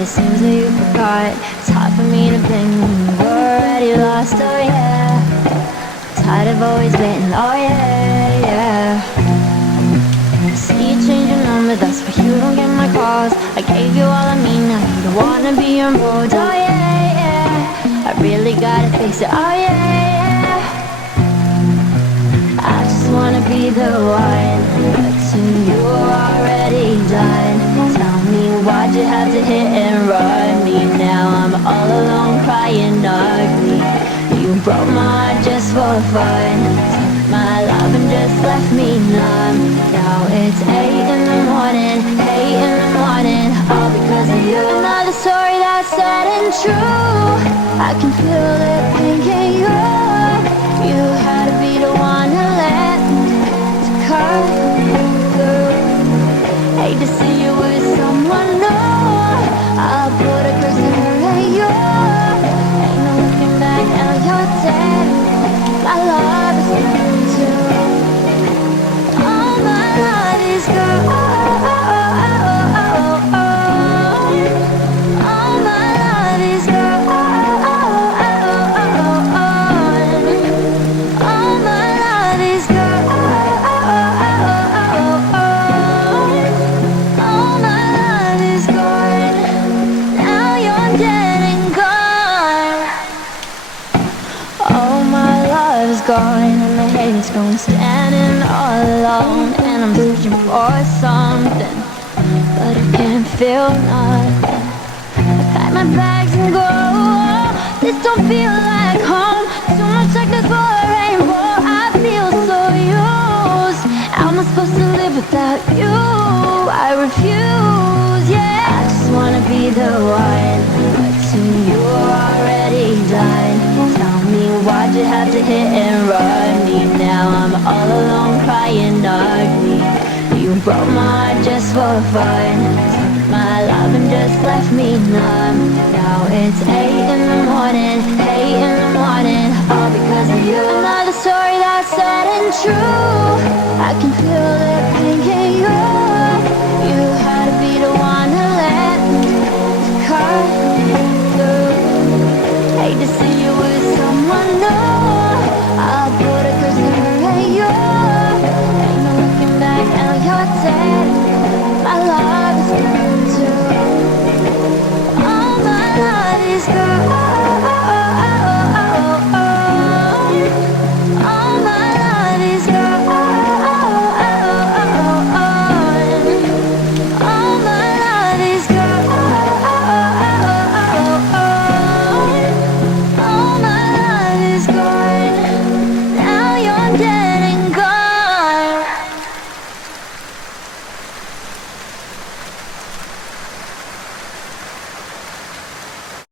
it seems that you forgot. It's hard for me to blame you when you're already lost, oh yeah. Tired of always waiting, oh yeah, yeah. I see you change your number, that's why you don't get my calls. I gave you all of me, now you don't wanna be on board, oh yeah, yeah. I really gotta fix it, oh yeah, yeah. I just wanna be the one, but soon you're already done. Tell me why'd you have to hit and run me? Now I'm all alone crying ugly. You broke my heart just for fun. Took my love and just left me numb. Now it's 8 in the morning, 8 in the morning, all because of you. Another story that's sad and true. I can feel the pain in you. You had to be the one to let to cut through. Hate to see you with someone new. I'll put a curse on her and you. Ain't no looking back, now you're dead. My love is gone too. All my love is gone. All my love is gone. All my love is gone. All my love is gone. Now you're dead and gone. All my love is gone, and the hate's gone, standing all alone. And I'm searching for something, but I can't feel nothing. I pack my bags and go. This don't feel like home. Too much like this for a rainbow. I feel so used. How am I supposed to live without you? I refuse, yeah. I just wanna be the one, but soon you're already done. Tell me why'd you have to hit and run me? Now I'm all alone crying ugly. You broke my heart just for fun. Took my love and just left me numb. Now it's 8 in the morning, 8 in the morning, all because of you. Another story that's sad and true. I can